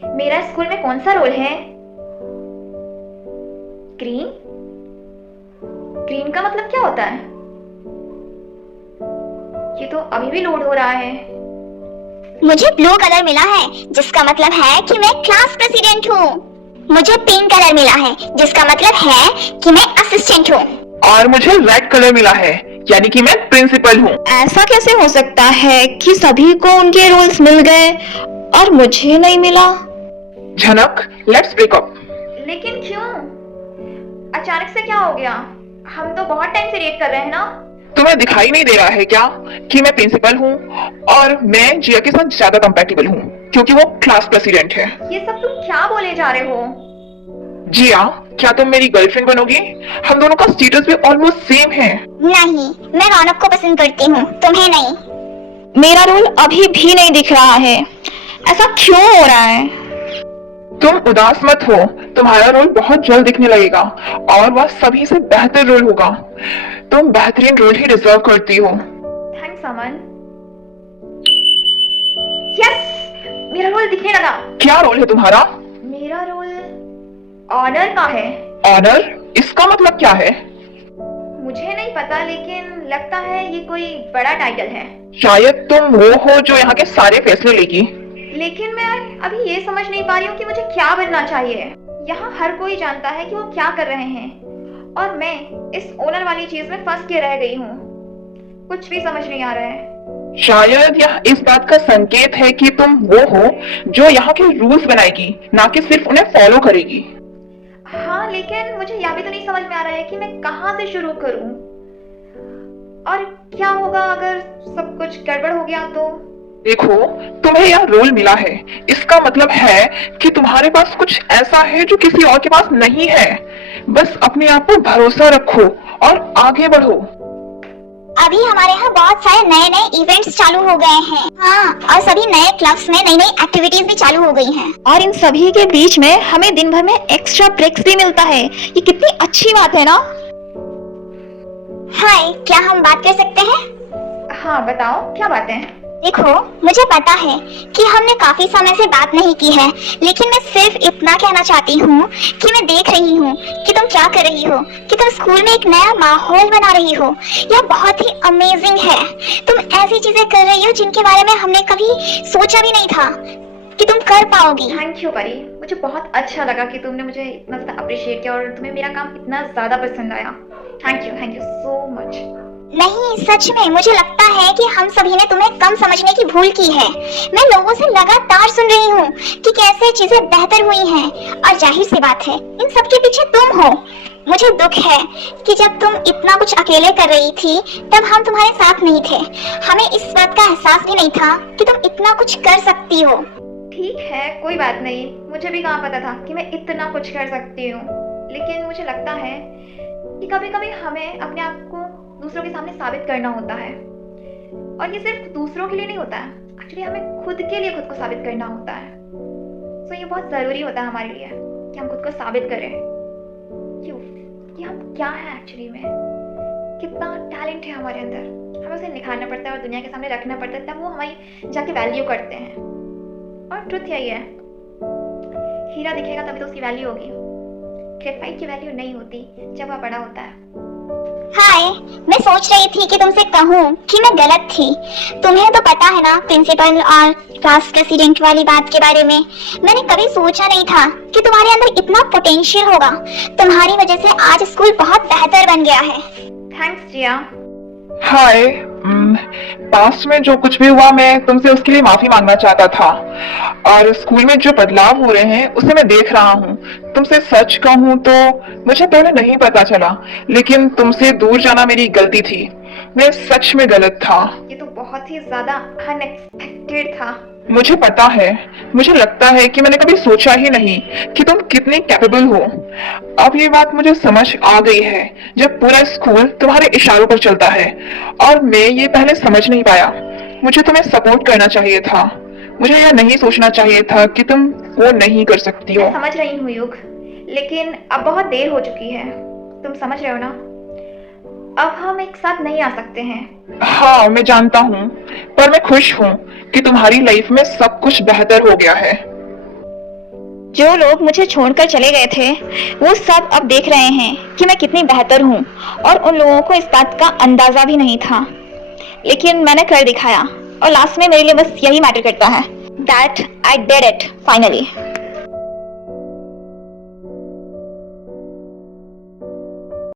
मेरा स्कूल में कौन सा रोल है? ग्रीन? ग्रीन का मतलब क्या होता है? ये तो अभी भी लोड हो रहा है। मुझे ब्लू कलर मिला है जिसका मतलब है कि मैं क्लास प्रेसिडेंट हूँ। मुझे पिंक कलर मिला है जिसका मतलब है कि मैं असिस्टेंट हूँ। और मुझे रेड कलर मिला है यानी कि मैं प्रिंसिपल हूँ। ऐसा कैसे हो सकता है कि सभी को उनके रोल्स मिल गए और मुझे नहीं मिला? झनक, लेट्स ब्रेक अप। लेकिन क्यों? अचानक से क्या हो गया? हम तो बहुत टाइम से वेट कर रहे हैं ना। तुम्हें दिखाई नहीं दे रहा है क्या कि मैं प्रिंसिपल हूँ और मैं जिया के साथ ज्यादा कंपैटिबल हूँ क्योंकि वो क्लास प्रेसिडेंट है। ये सब तुम क्या बोले जा रहे हो? जिया, क्या तुम मेरी गर्लफ्रेंड बनोगी? हम दोनों का स्टेटस भी ऑलमोस्ट सेम है। नहीं, मैं रौनक को पसंद करती हूँ, तुम्हें नहीं। मेरा रोल अभी भी नहीं दिख रहा है। ऐसा क्यों हो रहा है? तुम उदास मत हो, तुम्हारा रोल बहुत जल्द दिखने लगेगा और वह सभी से बेहतर रोल होगा। तुम बेहतरीन रोल ही डिजर्व करती हो। थैंक्स अमन। यस, मेरा रोल दिखने लगा। क्या रोल है तुम्हारा? मेरा रोल ऑनर का है। ऑनर? इसका मतलब क्या है? मुझे नहीं पता, लेकिन लगता है ये कोई बड़ा टाइटल है। शायद तुम वो हो जो यहाँ के सारे फैसले लेगी। लेकिन मैं अभी ये समझ नहीं पा रही हूँ कि मुझे क्या बनना चाहिए। यहाँ हर कोई जानता है कि वो क्या कर रहे हैं और मैं इस ओनर वाली चीज में फंस के रह गई हूँ। कुछ भी समझ नहीं आ रहा है। शायद यह इस बात का संकेत है कि तुम वो हो जो यहाँ के रूल्स बनाएगी, ना कि सिर्फ उन्हें फॉलो करेगी। हाँ, लेकिन मुझे यह भी तो नहीं समझ में आ रहा है कि मैं कहाँ से शुरू करूँ और क्या होगा अगर सब कुछ गड़बड़ हो गया तो। देखो, तुम्हें यह रोल मिला है, इसका मतलब है कि तुम्हारे पास कुछ ऐसा है जो किसी और के पास नहीं है। बस अपने आप पर भरोसा रखो और आगे बढ़ो। अभी हमारे यहाँ बहुत सारे नए नए इवेंट्स चालू हो गए हैं। हाँ, और सभी नए क्लब्स में नई नई एक्टिविटीज भी चालू हो गई हैं। और इन सभी के बीच में हमें दिन भर में एक्स्ट्रा ब्रेक्स भी मिलता है। ये कितनी अच्छी बात है ना? हाय, क्या हम बात कर सकते हैं? हाँ बताओ, क्या बात है? देखो, मुझे पता है कि हमने काफी समय से बात नहीं की है, लेकिन मैं सिर्फ इतना कहना चाहती हूँ कि मैं देख रही हूँ कि तुम क्या कर रही हो, कि तुम स्कूल में एक नया माहौल बना रही हो। यह बहुत ही अमेजिंग है। तुम ऐसी चीजें कर रही हो जिनके बारे में हमने कभी सोचा भी नहीं था कि तुम कर पाओगी। थैंक यू परी, मुझे बहुत अच्छा लगा कि तुमने मुझे इतना ज़्यादा अप्रिशिएट किया और तुम्हें मेरा काम इतना ज़्यादा पसंद आया। Thank you so much. नहीं, सच में मुझे लगता है कि हम सभी ने तुम्हें कम समझने की भूल की है। मैं लोगों से लगातार सुन रही हूँ कि कैसे चीजें बेहतर हुई हैं, और जाहिर सी बात है इन सब के पीछे तुम हो। मुझे दुख है कि जब तुम इतना कुछ अकेले कर रही थी तब हम तुम्हारे साथ नहीं थे। हमें इस बात का एहसास भी नहीं था कि तुम इतना कुछ कर सकती हो। ठीक है, कोई बात नहीं। मुझे भी कहाँ पता था कि मैं इतना कुछ कर सकती हूँ, लेकिन मुझे लगता है कि कभी कभी हमें अपने आप को दूसरों के सामने साबित करना होता है, और ये सिर्फ दूसरों के लिए नहीं होता है, एक्चुअली हमें खुद के लिए खुद को साबित करना होता है। तो ये बहुत ज़रूरी होता है हमारे लिए कि हम खुद को साबित करें क्यों कि हम क्या है एक्चुअली में, कितना टैलेंट है हमारे अंदर। हमें उसे निखारना पड़ता है और दुनिया के सामने रखना पड़ता है, तब वो हमारी जाके वैल्यू करते हैं। और ट्रुथ यही है, हीरा दिखेगा तभी तो उसकी वैल्यू होगी। ग्रेफाइट की वैल्यू नहीं होती जब वह बड़ा होता है। हाय, मैं सोच रही थी कि तुमसे कहूँ कि मैं गलत थी। तुम्हें तो पता है ना प्रिंसिपल और क्लास प्रेसिडेंट वाली बात के बारे में। मैंने कभी सोचा नहीं था कि तुम्हारे अंदर इतना पोटेंशियल होगा। तुम्हारी वजह से आज स्कूल बहुत बेहतर बन गया है। थैंक्स जिया। हाय, पास्ट में जो कुछ भी हुआ मैं तुमसे उसके लिए माफी मांगना चाहता था, और स्कूल में जो बदलाव हो रहे हैं उसे मैं देख रहा हूँ। तुमसे सच कहूँ तो मुझे पहले नहीं पता चला, लेकिन तुमसे दूर जाना मेरी गलती थी। मैं सच में गलत था। ये तो बहुत ही ज्यादा अनएक्सपेक्टेड था। मुझे पता है, मुझे लगता है कि मैंने कभी सोचा ही नहीं कि तुम कितनी कैपेबल हो। अब ये बात मुझे समझ आ गई है जब पूरा स्कूल तुम्हारे इशारों पर चलता है, और मैं ये पहले समझ नहीं पाया। मुझे तुम्हें सपोर्ट करना चाहिए था। मुझे यह नहीं सोचना चाहिए था कि तुम वो नहीं कर सकती हो। मैं समझ रही हूँ युग, लेकिन अब बहुत देर हो चुकी है। तुम समझ रहे हो ना, अब हम एक साथ नहीं आ सकते हैं। हाँ, मैं जानता हूँ, पर मैं खुश हूँ कि तुम्हारी लाइफ में सब कुछ बेहतर हो गया है। जो लोग मुझे छोड़कर चले गए थे वो सब अब देख रहे हैं कि मैं कितनी बेहतर हूँ, और उन लोगों को इस बात का अंदाजा भी नहीं था, लेकिन मैंने कर दिखाया और लास्ट में मेरे लिए बस यही मैटर करता है। That I did it finally.